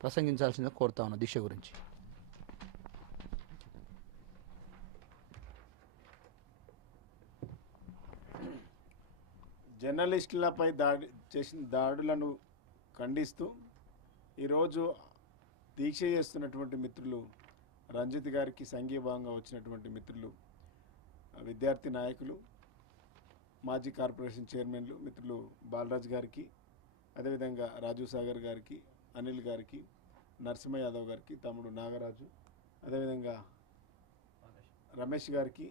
ప్రసంగించాల్సిందిగా కోరుతా ఉన్నా దీక్ష గురించి. జర్నలిస్టులపై దాడి చేసిన దాడులను ఖండిస్తూ ఈరోజు దీక్ష చేస్తున్నటువంటి మిత్రులు రంజిత్ గారికి సంఘీభావంగా వచ్చినటువంటి మిత్రులు విద్యార్థి నాయకులు మాజీ కార్పొరేషన్ చైర్మన్లు మిత్రులు బాలరాజ్ గారికి అదేవిధంగా రాజు సాగర్ గారికి అనిల్ గారికి నరసింహ యాదవ్ గారికి తమ్ముడు నాగరాజు అదేవిధంగా రమేష్ గారికి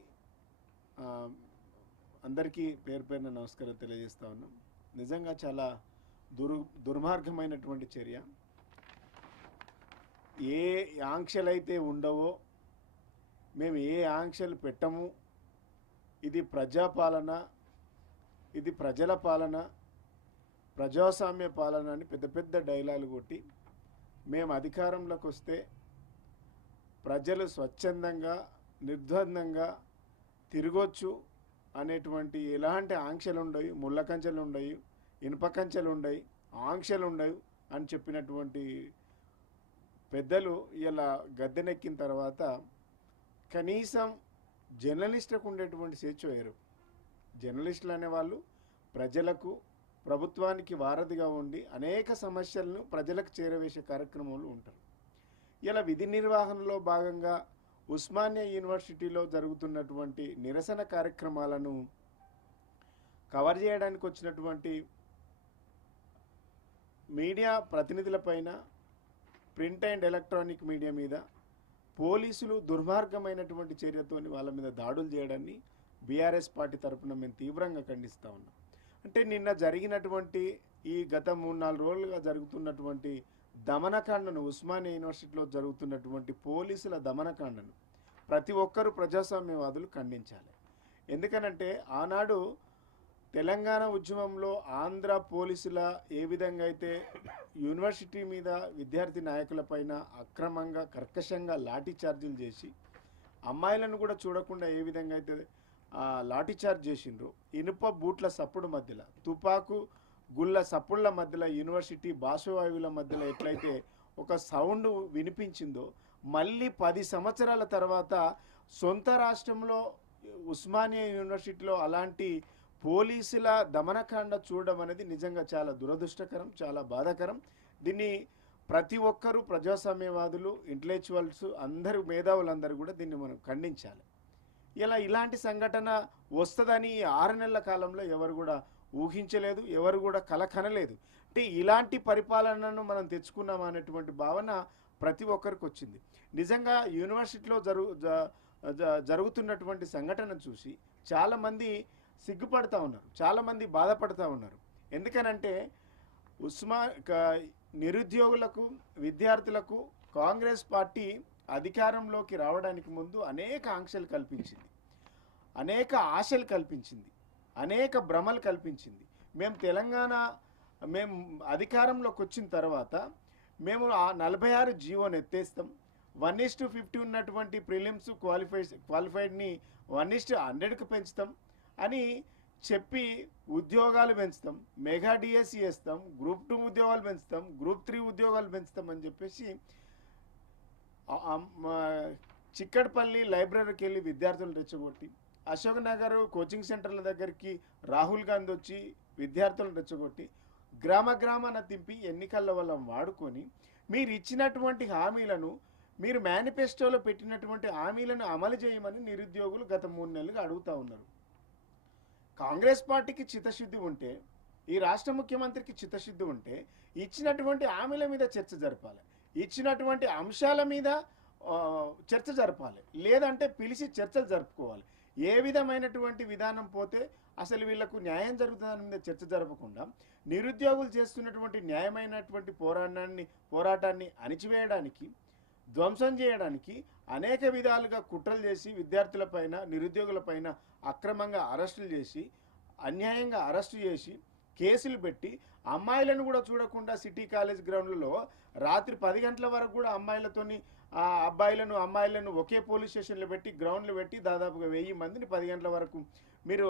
అందరికీ పేరు పేరున నమస్కారం తెలియజేస్తా ఉన్నాం. నిజంగా చాలా దుర్ దుర్మార్గమైనటువంటి చర్య. ఏ ఆంక్షలైతే ఉండవో మేము ఏ ఆంక్షలు పెట్టము ఇది ప్రజాపాలన ఇది ప్రజల పాలన ప్రజాస్వామ్య పాలన అని పెద్ద పెద్ద డైలాగులు కొట్టి మేము అధికారంలోకి వస్తే ప్రజలు స్వచ్ఛందంగా నిర్ద్వందంగా తిరగొచ్చు అనేటువంటి ఎలాంటి ఆంక్షలు ఉండవు ముళ్ళ కంచెలు ఉండవు ఇనుప కంచెలు ఉండవు ఆంక్షలు ఉండవు అని చెప్పినటువంటి పెద్దలు ఇలా గద్దెనెక్కిన తర్వాత కనీసం జర్నలిస్టులకు ఉండేటువంటి స్వేచ్ఛ వేరు. జర్నలిస్టులు అనేవాళ్ళు ప్రజలకు ప్రభుత్వానికి వారధిగా ఉండి అనేక సమస్యలను ప్రజలకు చేరవేసే కార్యక్రమాలు ఉంటారు. ఇలా విధి నిర్వహణలో భాగంగా ఉస్మానియా యూనివర్సిటీలో జరుగుతున్నటువంటి నిరసన కార్యక్రమాలను కవర్ చేయడానికి వచ్చినటువంటి మీడియా ప్రతినిధులపైన ప్రింట్ అండ్ ఎలక్ట్రానిక్ మీడియా మీద పోలీసులు దుర్మార్గమైనటువంటి చర్యతోని వాళ్ళ మీద దాడులు చేయడాన్ని బీఆర్ఎస్ పార్టీ తరపున మేము తీవ్రంగా ఖండిస్తూ ఉన్నాం. అంటే నిన్న జరిగినటువంటి ఈ గత మూడు నాలుగు రోజులుగా జరుగుతున్నటువంటి దమనకాండను ఉస్మానియా యూనివర్సిటీలో జరుగుతున్నటువంటి పోలీసుల దమనకాండను ప్రతి ఒక్కరూ ప్రజాస్వామ్యవాదులు ఖండించాలి. ఎందుకనంటే ఆనాడు తెలంగాణ ఉద్యమంలో ఆంధ్ర పోలీసుల ఏ విధంగా అయితే యూనివర్సిటీ మీద విద్యార్థి నాయకులపైన అక్రమంగా కర్కశంగా లాఠీ చార్జీలు చేసి అమ్మాయిలను కూడా చూడకుండా ఏ విధంగా అయితే లాఠీ చార్జ్ చేసిండ్రు. ఇనుప బూట్ల సప్పుడు మధ్యలో తుపాకు గుళ్ళ సప్పుళ్ళ మధ్యలో యూనివర్సిటీ బాసువాయువుల మధ్యలో ఎట్లయితే ఒక సౌండ్ వినిపించిందో మళ్ళీ పది సంవత్సరాల తర్వాత సొంత రాష్ట్రంలో ఉస్మానియా యూనివర్సిటీలో అలాంటి పోలీసుల దమనకాండ చూడడం అనేది నిజంగా చాలా దురదృష్టకరం చాలా బాధాకరం. దీన్ని ప్రతి ఒక్కరూ ప్రజాస్వామ్యవాదులు ఇంటలెక్చువల్స్ అందరూ మేధావులందరూ కూడా దీన్ని మనం ఖండించాలి. ఇలా ఇలాంటి సంఘటన వస్తుందని ఈ ఆరు నెలల కాలంలో ఎవరు కూడా ఊహించలేదు ఎవరు కూడా కల కనలేదు అంటే ఇలాంటి పరిపాలనను మనం తెచ్చుకున్నాం అనేటువంటి భావన ప్రతి ఒక్కరికి వచ్చింది. నిజంగా యూనివర్సిటీలో జరుగు జ- జరుగుతున్నటువంటి సంఘటన చూసి చాలామంది సిగ్గుపడతా ఉన్నారు చాలామంది బాధపడతా ఉన్నారు. ఎందుకనంటే ఉస్మా క- నిరుద్యోగులకు విద్యార్థులకు కాంగ్రెస్ పార్టీ అధికారంలోకి రావడానికి ముందు అనేక ఆంక్షలు కల్పించింది. అనేక ఆశలు కల్పించింది. అనేక భ్రమలు కల్పించింది. మేము తెలంగాణ మేము అధికారంలోకి వచ్చిన తర్వాత మేము ఆ నలభై ఆరు జీవోని ఎత్తేస్తాం. వన్ ఇస్ టు ఫిఫ్టీ ఉన్నటువంటి ప్రిలిమ్స్ క్వాలిఫైడ్ క్వాలిఫైడ్ని వన్ ఇస్ టు హండ్రెడ్కి పెంచుతాం అని చెప్పి ఉద్యోగాలు పెంచుతాం. మెగా డిఎస్సి వేస్తాం. గ్రూప్ టూ ఉద్యోగాలు పెంచుతాం. గ్రూప్ త్రీ ఉద్యోగాలు పెంచుతాం అని చెప్పేసి చిక్కడపల్లి లైబ్రరీకి వెళ్ళి విద్యార్థులు రెచ్చగొట్టి అశోక్ నగర్ కోచింగ్ సెంటర్ల దగ్గరికి రాహుల్ గాంధీ వచ్చి విద్యార్థులను రెచ్చగొట్టి గ్రామ గ్రామాన తింపి ఎన్నికల వల్ల వాడుకొని మీరు ఇచ్చినటువంటి హామీలను మీరు మేనిఫెస్టోలో పెట్టినటువంటి హామీలను అమలు చేయమని నిరుద్యోగులు గత మూడు నెలలుగా అడుగుతా ఉన్నారు. కాంగ్రెస్ పార్టీకి చిత్తశుద్ధి ఉంటే ఈ రాష్ట్ర ముఖ్యమంత్రికి చిత్తశుద్ధి ఉంటే ఇచ్చినటువంటి హామీల మీద చర్చ జరపాలి. ఇచ్చినటువంటి అంశాల మీద చర్చ జరపాలి. లేదంటే పిలిచి చర్చలు జరుపుకోవాలి. ఏ విధమైనటువంటి విధానం పోతే అసలు వీళ్ళకు న్యాయం జరుగుతుందని మీద చర్చ జరపకుండా నిరుద్యోగులు చేస్తున్నటువంటి న్యాయమైనటువంటి పోరాటాన్ని పోరాటాన్ని అణిచివేయడానికి ధ్వంసం చేయడానికి అనేక విధాలుగా కుట్రలు చేసి విద్యార్థులపైన నిరుద్యోగులపైన అక్రమంగా అరెస్టులు చేసి అన్యాయంగా అరెస్టు చేసి కేసులు పెట్టి అమ్మాయిలను కూడా చూడకుండా సిటీ కాలేజ్ గ్రౌండ్లలో రాత్రి పది గంటల వరకు కూడా అమ్మాయిలతోని ఆ అబ్బాయిలను అమ్మాయిలను ఒకే పోలీస్ స్టేషన్లో పెట్టి గ్రౌండ్లో పెట్టి దాదాపుగా వెయ్యి మందిని పది గంటల వరకు మీరు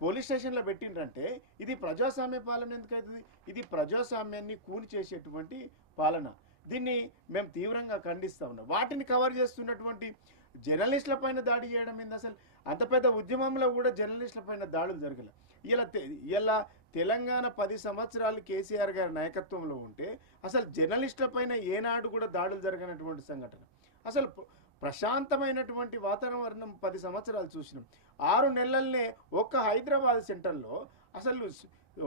పోలీస్ స్టేషన్లో పెట్టిండ్రంటే ఇది ప్రజాస్వామ్య పాలన ఎందుకవుతుంది ఇది ప్రజాస్వామ్యాన్ని కూని చేసేటువంటి పాలన. దీన్ని మేము తీవ్రంగా ఖండిస్తా ఉన్నాం. వాటిని కవర్ చేస్తున్నటువంటి జర్నలిస్టుల పైన దాడి చేయడం ఏంది అసలు? అంత పెద్ద ఉద్యమంలో కూడా జర్నలిస్టుల పైన దాడులు జరగలే. ఇలా ఇలా తెలంగాణ పది సంవత్సరాలు కేసీఆర్ గారి నాయకత్వంలో ఉంటే అసలు జర్నలిస్టుల పైన ఏనాడు కూడా దాడులు జరగనటువంటి సంఘటన. అసలు ప్ర- ప్రశాంతమైనటువంటి వాతావరణం పది సంవత్సరాలు చూసినాం. ఆరు నెలల్నే ఒక్క హైదరాబాద్ సెంటర్లో అసలు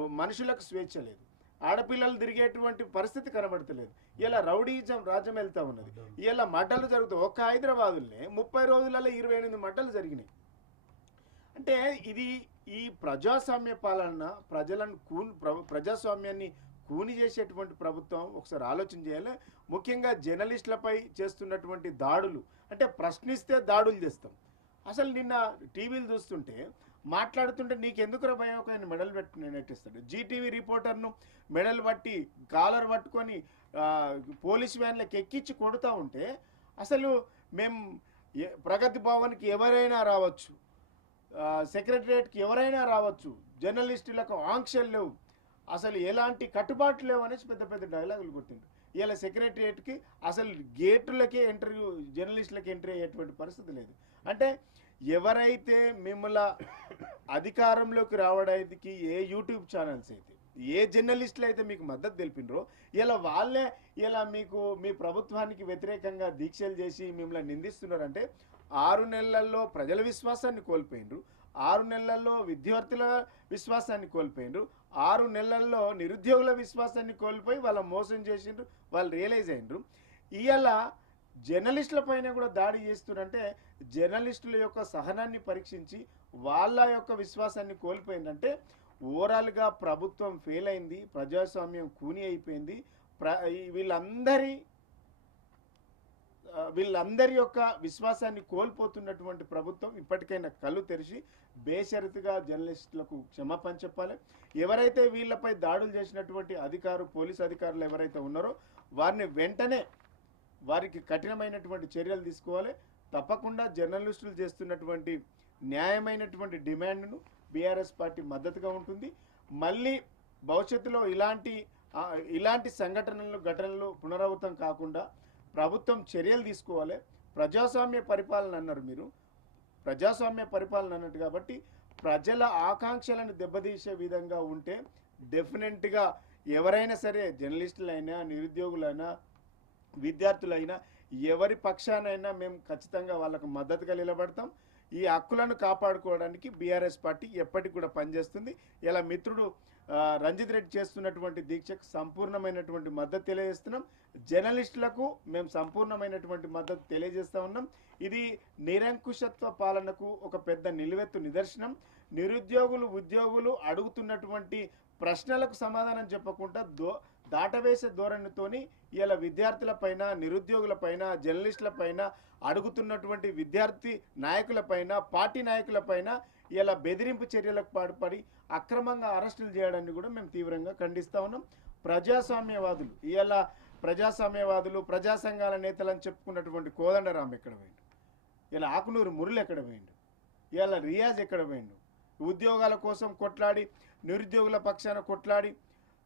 మనుషులకు స్వేచ్ఛ లేదు. ఆడపిల్లలు తిరిగేటువంటి పరిస్థితి కనబడతలేదు. ఇలా రౌడీజం రాజ్యం వెళ్తా ఉన్నది. ఇలా మడ్డలు జరుగుతాయి. ఒక్క హైదరాబాదులోనే ముప్పై రోజులలో ఇరవై ఎనిమిది మడ్డలు జరిగినాయి. అంటే ఇది ఈ ప్రజాస్వామ్య పాలన ప్రజలను కూని ప్ర- ప్రజాస్వామ్యాన్ని కూని చేసేటువంటి ప్రభుత్వం ఒకసారి ఆలోచన చేయాలి. ముఖ్యంగా జర్నలిస్టులపై చేస్తున్నటువంటి దాడులు అంటే ప్రశ్నిస్తే దాడులు చేస్తాం. అసలు నిన్న టీవీలు చూస్తుంటే మాట్లాడుతుంటే నీకెందుకు భయం? ఒక ఆయన మెడల్ పెట్టుకుని నెట్టిస్తాడు జీటీవీ రిపోర్టర్ను మెడల్ పట్టి కాలర్ పట్టుకొని పోలీస్ వ్యాన్లకు ఎక్కించి కొడుతూ ఉంటే అసలు మేము ప్రగతి భవన్కి ఎవరైనా రావచ్చు. సెక్రటరియట్కి ఎవరైనా రావచ్చు. జర్నలిస్టులకు ఆంక్షలు లేవు. అసలు ఎలాంటి కట్టుబాట్లు లేవు అనేసి పెద్ద పెద్ద డైలాగులు కొట్టిండు ఇలా సెక్రటరియట్కి అసలు గేటులకే ఎంట్రీ జర్నలిస్టులకి ఎంట్రీ అయ్యేటువంటి పరిస్థితి లేదు. అంటే ఎవరైతే మిమ్మల్ని అధికారంలోకి రావడానికి ఏ యూట్యూబ్ ఛానల్స్ అయితే ఏ జర్నలిస్టులు అయితే మీకు మద్దతు తెలిపినరో ఇలా వాళ్ళే ఇలా మీకు మీ ప్రభుత్వానికి వ్యతిరేకంగా దీక్షలు చేసి మిమ్మల్ని నిందిస్తున్నారంటే ఆరు నెలల్లో ప్రజల విశ్వాసాన్ని కోల్పోయినరు. ఆరు నెలల్లో విద్యార్థుల విశ్వాసాన్ని కోల్పోయినరు. ఆరు నెలల్లో నిరుద్యోగుల విశ్వాసాన్ని కోల్పోయి వాళ్ళ మోసం చేసిండ్రు వాళ్ళు రియలైజ్ అయినరు. ఇవాళ జర్నలిస్టుల పైన కూడా దాడి చేస్తున్నారంటే జర్నలిస్టుల యొక్క సహనాన్ని పరీక్షించి వాళ్ళ యొక్క విశ్వాసాన్ని కోల్పోయిందంటే ఓవరాల్గా ప్రభుత్వం ఫెయిల్ అయింది ప్రజాస్వామ్యం కూని అయిపోయింది. ప్ర వీళ్ళందరి వీళ్ళందరి యొక్క విశ్వాసాన్ని కోల్పోతున్నటువంటి ప్రభుత్వం ఇప్పటికైనా కళ్ళు తెరిచి బేషరతుగా జర్నలిస్టులకు క్షమాపణ చెప్పాలి. ఎవరైతే వీళ్ళపై దాడులు చేసినటువంటి అధికారు పోలీస్ అధికారులు ఎవరైతే ఉన్నారో వారిని వెంటనే వారికి కఠినమైనటువంటి చర్యలు తీసుకోవాలి. తప్పకుండా జర్నలిస్టులు చేస్తున్నటువంటి న్యాయమైనటువంటి డిమాండ్ను బీఆర్ఎస్ పార్టీ మద్దతుగా ఉంటుంది. మళ్ళీ భవిష్యత్తులో ఇలాంటి ఇలాంటి సంఘటనలు ఘటనలు పునరావృతం కాకుండా ప్రభుత్వం చర్యలు తీసుకోవాలి. ప్రజాస్వామ్య పరిపాలన అన్నారు మీరు. ప్రజాస్వామ్య పరిపాలన అన్నట్టు కాబట్టి ప్రజల ఆకాంక్షలను దెబ్బతీసే విధంగా ఉంటే డెఫినెట్గా ఎవరైనా సరే జర్నలిస్టులైనా నిరుద్యోగులైనా విద్యార్థులైనా ఎవరి పక్షానైనా మేము ఖచ్చితంగా వాళ్ళకు మద్దతుగా నిలబడతాం. ఈ హక్కులను కాపాడుకోవడానికి బీఆర్ఎస్ పార్టీ ఎప్పటికి కూడా పనిచేస్తుంది. ఇలా మిత్రుడు రంజిత్ రెడ్డి చేస్తున్నటువంటి దీక్షకు సంపూర్ణమైనటువంటి మద్దతు తెలియజేస్తున్నాం. జర్నలిస్టులకు మేము సంపూర్ణమైనటువంటి మద్దతు తెలియజేస్తూ ఉన్నాం. ఇది నిరంకుశత్వ పాలనకు ఒక పెద్ద నిలువెత్తు నిదర్శనం. నిరుద్యోగులు ఉద్యోగులు అడుగుతున్నటువంటి ప్రశ్నలకు సమాధానం చెప్పకుండా దో దాటవేసే ధోరణితోని ఇలా విద్యార్థుల పైన నిరుద్యోగుల పైన జర్నలిస్టుల పైన అడుగుతున్నటువంటి విద్యార్థి నాయకుల పైన పార్టీ నాయకుల పైన ఇలా బెదిరింపు చర్యలకు పాటుపడి అక్రమంగా అరెస్టులు చేయడాన్ని కూడా మేము తీవ్రంగా ఖండిస్తా ఉన్నాం. ప్రజాస్వామ్యవాదులు ఇలా ప్రజాస్వామ్యవాదులు ప్రజా సంఘాల నేతలని చెప్పుకున్నటువంటి కోదండరాం ఎక్కడ పోయిండు? ఇలా ఆకునూరు మురులు ఎక్కడ పోయిండు? ఇలా రియాజ్ ఎక్కడ పోయిండు? ఉద్యోగాల కోసం కొట్లాడి నిరుద్యోగుల పక్షాన కొట్లాడి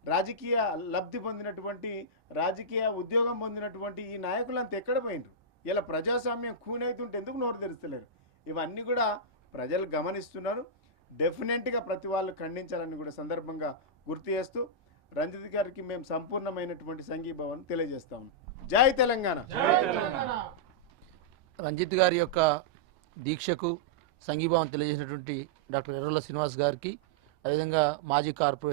రాజకీయ లబ్ధి పొందినటువంటి రాజకీయ ఉద్యోగం పొందినటువంటి ఈ నాయకులంతా ఎక్కడ పోయిండ్రు? ఇలా ప్రజాస్వామ్యం కూనైతుంటే ఎందుకు నోరు తెరుస్తలేరు? ఇవన్నీ కూడా ప్రజలు గమనిస్తున్నారు. డెఫినెట్గా ప్రతి వాళ్ళు ఖండించాలని కూడా సందర్భంగా గుర్తు చేస్తూ రంజిత్ గారికి మేము సంపూర్ణమైనటువంటి సంఘీభావం తెలియజేస్తాము జై తెలంగాణ! రంజిత్ గారి యొక్క దీక్షకు సంఘీభావం తెలియజేసినటువంటి డాక్టర్ ఎర్రల శ్రీనివాస్ గారికి అదేవిధంగా మాజీ కార్పొరేషన్